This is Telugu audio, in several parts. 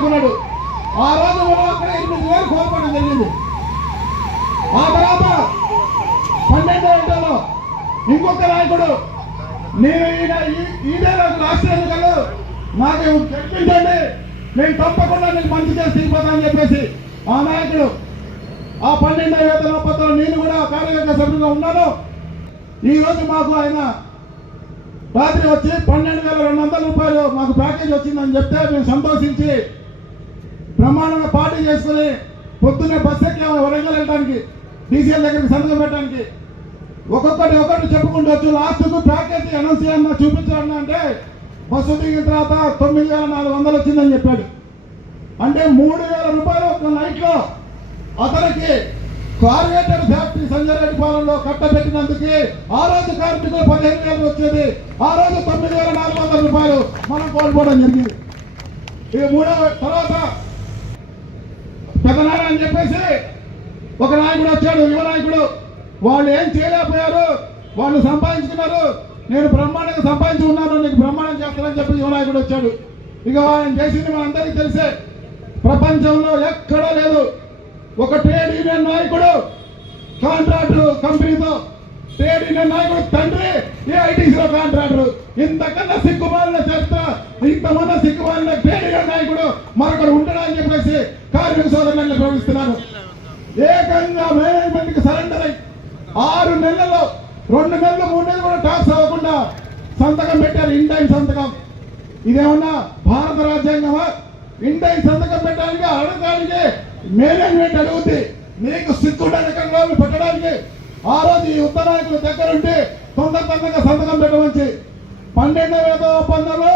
పెట్టుకున్నాడు. ఆ రోజు మనం అక్కడ 8,000 కోల్పోవడం జరిగింది. ఆ తర్వాత 12వ ఏటలో ఇంకొక నాయకుడు నేను ఇదే రాష్ట్ర ఎన్నికలు నాకు చెప్పించండి, నేను తప్పకుండా నేను మంచి చేసి తీరిపోతానని చెప్పేసి ఆ నాయకుడు ఆ 12వ వేతన ఒప్పందంలో నేను కూడా కార్యవర్గ సభ్యులుగా ఉన్నాను. ఈ రోజు మాకు ఆయన రాత్రి వచ్చి 12,200 రూపాయలు మాకు ప్యాకేజ్ వచ్చిందని చెప్తే మేము సంతోషించి బ్రహ్మాండంగా పార్టీ చేసుకుని పొద్దున్నే బస్ ఎక్కాము వరంగల్ వెళ్ళడానికి, డీసీఎల్ దగ్గరికి సంతకం పెట్టడానికి. ఒక్కొక్కటి చెప్పుకుంటూ వచ్చి లాస్ట్కు ప్యాకేజీ అనౌన్స్ చేయన్నా చూపించాలన్నా అంటే బస్సు దిగిన తర్వాత 9,400 వచ్చిందని చెప్పాడు. అంటే 3,000 రూపాయలు ఒక నైట్లో అతనికి కార్పొరేటర్ ఫ్యాక్టరీ సంజయ్ రెడ్డి పాలనలో కట్టబెట్టినందుకు ఆ రోజు కార్మికులు 15,000 వచ్చేది, ఆ రోజు 9,400 రూపాయలు మనం కోల్పోవడం జరిగింది. ఇక మూడవ తర్వాత పెద్దనాయన అని చెప్పేసి ఒక నాయకుడు వచ్చాడు, యువ నాయకుడు. వాళ్ళు ఏం చేయలేకపోయారు, వాళ్ళు సంపాదించుకున్నారు, నేను బ్రహ్మాండంగా సంపాదించి ఉన్నాను, నీకు బ్రహ్మాండం చేస్తానని చెప్పి యువ నాయకుడు వచ్చాడు. ఇక ఆయన చేసింది మనందరికీ తెలిసే, ప్రపంచంలో ఎక్కడా లేదు. ఒక ట్రేడ్ యూనియన్ నాయకుడు కాంట్రాక్టర్ కంపెనీతో, ట్రేడ్ యూనియన్ నాయకుడు తండ్రి ఏఐటీసీలో కాంట్రాక్టర్. ఇంతకన్నా సిగ్గుమాలిన చరిత్ర, ఇంతమన్నా సిగ్గుమాలిన ట్రేడ్ యూనియన్ నాయకుడు మరొకడు ఉంటాడని చెప్పేసి కార్మిక సోదరులను ప్రవహిస్తున్నాను. ఏకంగా మేనేజ్మెంట్ కి సరెండర్ అయి 6 నెలల్లో 2 నెలలు 3 నెలలు కూడా టాక్స్ అవ్వకుండా సంతకం పెట్టారు, ఇంటైం సంతకం. ఇదేమన్నా భారత రాజ్యాంగమా? ఇంటైం సంతకం పెట్టడానికి అడగడానికి మేనేజ్మెంట్ అడుగుద్ది, నీకు సిగ్గుండని కంగారు పెట్టడానికి. ఆ రోజు ఈ ఉత్తర నాయకుల దగ్గరుండి తొందరగా సంతకం పెట్టవచ్చు. 12వ వేతన ఒప్పందంలో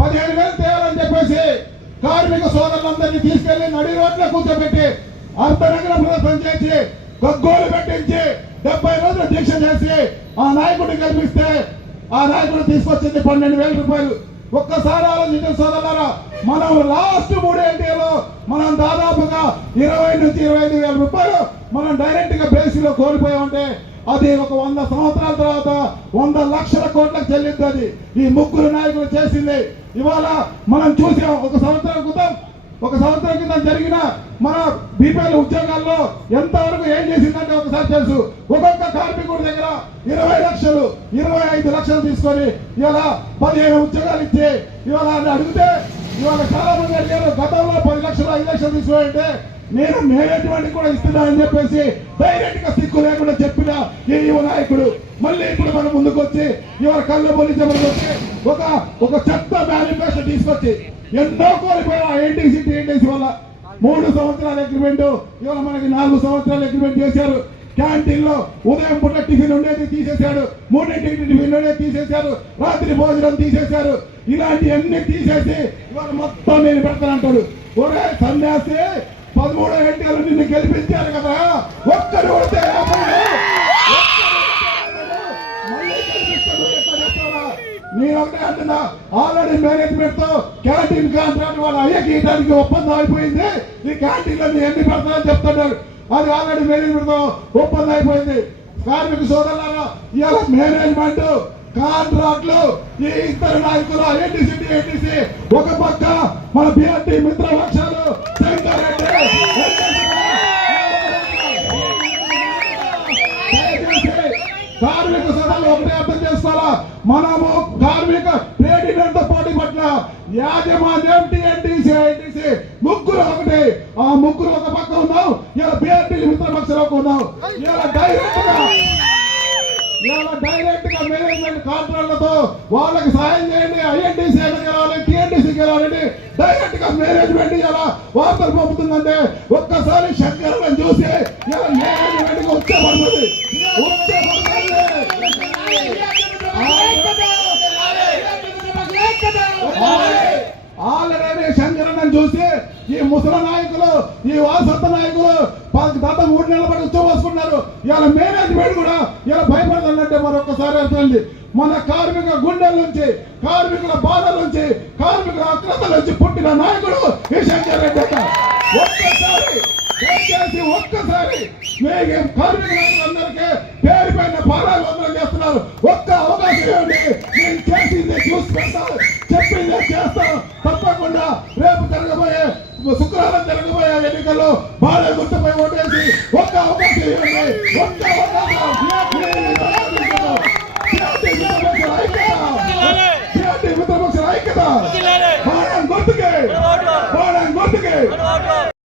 15,000 తేవాలని చెప్పేసి కార్మిక సోదరులందరినీ తీసుకెళ్లి నడి రోడ్ల కూర్చోబెట్టి అర్ధనగర ప్రదర్శన చేసి గగ్గోలు పెట్టించి 70 రోజులు దీక్ష చేసి ఆ నాయకుడిని కల్పిస్తే ఆ నాయకుడు తీసుకొచ్చింది 12,000 రూపాయలు. ఒక్కసారి ఆలోచించిన సోదరులారా, మనం లాస్ట్ 3 ఏళ్లలో మనం దాదాపుగా 20 నుంచి 25,000 రూపాయలు మనం డైరెక్ట్ గా బేసిలో కోల్పోయామంటే అది ఒక 100 సంవత్సరాల తర్వాత 100 లక్షల కోట్లకు చెల్లింది. ఈ ముగ్గురు నాయకులు చేసింది. ఇవాళ మనం చూసాం, ఒక సంవత్సరం క్రితం జరిగిన మన బీపీఎల్ ఉద్యోగాల్లో ఎంతవరకు ఏం చేసిందంటే ఒకసారి తెలుసు. ఒక్కొక్క కార్మికుడి దగ్గర 20 లక్షలు 25 లక్షలు తీసుకొని ఇవాళ 15 ఉద్యోగాలు ఇచ్చి ఇవాళ అడిగితే ఇవాళ చాలా మంది అడిగారు, గతంలో 10 లక్షలు 5 లక్షలు తీసుకోవాలంటే నేను మేనేజ్మెంట్ కూడా ఇస్తున్నానని చెప్పేసి డైరెక్ట్ గా సిక్కు లేకుండా చెప్పిన ఈ యువ నాయకుడు మళ్ళీ ఇప్పుడు మన ముందుకు వచ్చి ఇవాళ కళ్ళు పొలించమని వచ్చి ఒక చెత్త మేనిఫెస్టో తీసుకొచ్చి ఎన్నో కోల్పోయిన ఏటీసీ వల్ల 3 సంవత్సరాల అగ్రిమెంట్ ఇవాళ మనకి 4 సంవత్సరాల అగ్రిమెంట్ చేశారు. క్యాంటీన్ లో ఉదయం పూట టిఫిన్ ఉండేది తీసేశారు, 3 టిఫిన్ ఉండేది తీసేశారు, రాత్రి భోజనం తీసేశారు. ఇలాంటివన్నీ తీసేసి ఇవాళ మొత్తం నేను పెడతానంటాడు. ఒరే సన్యాసి, 13 ఏళ్ళు నిన్ను గెలిపించారు కదా, ఒక్కరు కొడితే నేను ఒకటే అంటున్నా, ఆల్రెడీ మేనేజ్మెంట్ తో క్యాంటీన్ కాంట్రాక్ట్ వాళ్ళు అయ్యకి ఒప్పందం అయిపోయింది. ఈ క్యాంటీన్ లో ఎన్ని పెడతారని చెప్తున్నారు, అది ఆల్రెడీ మేనేజ్మెంట్ తో ఒప్పందం అయిపోయింది. కార్మిక సోదరులారా, ఇవాళ మేనేజ్మెంట్ కాంట్రాక్ట్లు ఈ ఇద్దరు నాయకులు ఏటీసీ ఒక పక్క మన బిఆర్టీ మిత్ర పక్షాలు శంకర్ రెడ్డి కార్మిక సోదరులు ఒకటే అర్థం చేసుకోవాలా, మనము కార్మిక ట్రేడ్ యూనియన్ తో పోటీ పట్ల యాజమాన్యం టీఎన్టీసీ ముగ్గురు ఒకటి. ఆ ముగ్గురు ఒక పక్క ఉన్నాం, ఇలా బిఆర్టీ మిత్రపక్షంలో ఉన్నాం. ఇలా డైరెక్ట్ గా మేనేజ్మెంట్ కాంట్రాక్ట్లతో వాళ్ళకి సాయం చేయండి, ఐఎన్టీసీ గెలవాలి, టీఎన్టీసీ గెలవాలని డైరెక్ట్ గా మేనేజ్మెంట్ ఇలా వార్తలు పంపుతుందంటే ఒక్కసారి శంకరని చూసి ఇలా మేనేజ్మెంట్ వచ్చేపడుతుంది. ఆల్రెడీ శంకరన్నని చూసి ఈ ముసలి నాయకులు, ఈ వాసంత నాయకులు గత 3 నెలల పాటు ఉచ్చబోసుకున్నారు. ఇవాళ మేనేజ్మెంట్ కూడా ఇలా భయపడదంటే మరొకసారి అర్థండి. మన కార్మిక గుండెల నుంచి, కార్మికుల బాధల నుంచి, కార్మికుల అక్రతల నుంచి పుట్టిన నాయకుడు ఈ శంకర్ రెడ్డి. ఒక్కసారి కార్మిక నాయకులందరికీ పేరు పైన పారాలు చేస్తున్నారు. ఒక్క అవకాశం ఇవ్వండి, నేను చేసింది చూసి పెడతాను, చెప్పింది చేస్తాను. తప్పకుండా రేపు జరగబోయే శుక్రవారం జరగబోయే ఎన్నికల్లో బాల గుర్తుపై ఓటేసి ఒక్క అవకాశం ఇవ్వండి. ఒక్క ఐక్యత బాణం గుర్తుకే